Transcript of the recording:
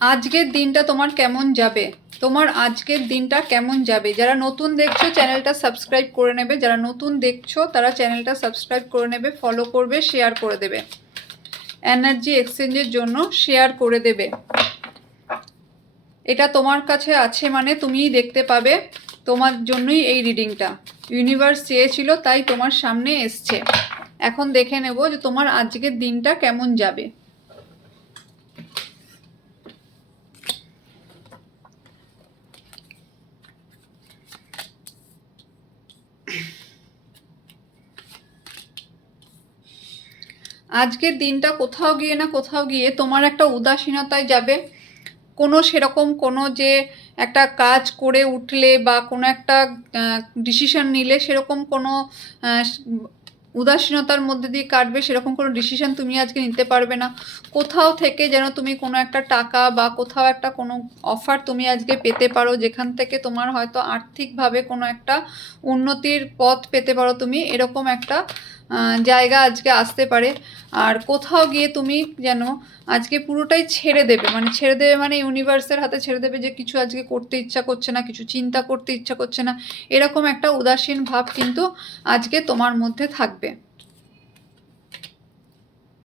আজকের দিনটা তোমার কেমন যাবে? তোমার আজকের দিনটা কেমন যাবে? যারা নতুন দেখছ, চ্যানেলটা সাবস্ক্রাইব করে নেবে। যারা নতুন দেখছ, তারা চ্যানেলটা সাবস্ক্রাইব করে নেবে ফলো করবে শেয়ার করে দেবে। এনার্জি এক্সচেঞ্জের জন্য শেয়ার করে দেবে। এটা তোমার কাছে আছে মানে তুমিই দেখতে পাবে তোমার জন্যই এই রিডিংটা ইউনিভার্স চেয়েছিল, তাই তোমার সামনে এসছে। এখন দেখে নেব যে তোমার আজকের দিনটা কেমন যাবে। আজকের দিনটা কোথাও গিয়ে না কোথাও গিয়ে তোমার একটা উদাসীনতায় যাবে। কোনো সেরকম কোনো যে একটা কাজ করে উঠলে বা কোনো একটা ডিসিশন নিলে সেরকম কোনো উদাসীনতার মধ্যে দিয়ে কাটবে, সেরকম কোনো ডিসিশন তুমি আজকে নিতে পারবে না। কোথাও থেকে যেন তুমি কোনো একটা টাকা বা কোথাও একটা কোনো অফার তুমি আজকে পেতে পারো, যেখান থেকে তোমার হয়তো আর্থিকভাবে কোনো একটা উন্নতির পথ পেতে পারো তুমি, এরকম একটা জায়গা আজকে আসতে পারে। আর কোথাও গিয়ে তুমি যেন আজকে পুরোটাই ছেড়ে দেবে মানে ছেড়ে দেবে মানে ইউনিভার্সের হাতে ছেড়ে দেবে যে কিছু আজকে করতে ইচ্ছা করছে না, কিছু চিন্তা করতে ইচ্ছা করছে না, এরকম একটা উদাসীন ভাব কিন্তু আজকে তোমার মধ্যে থাকবে।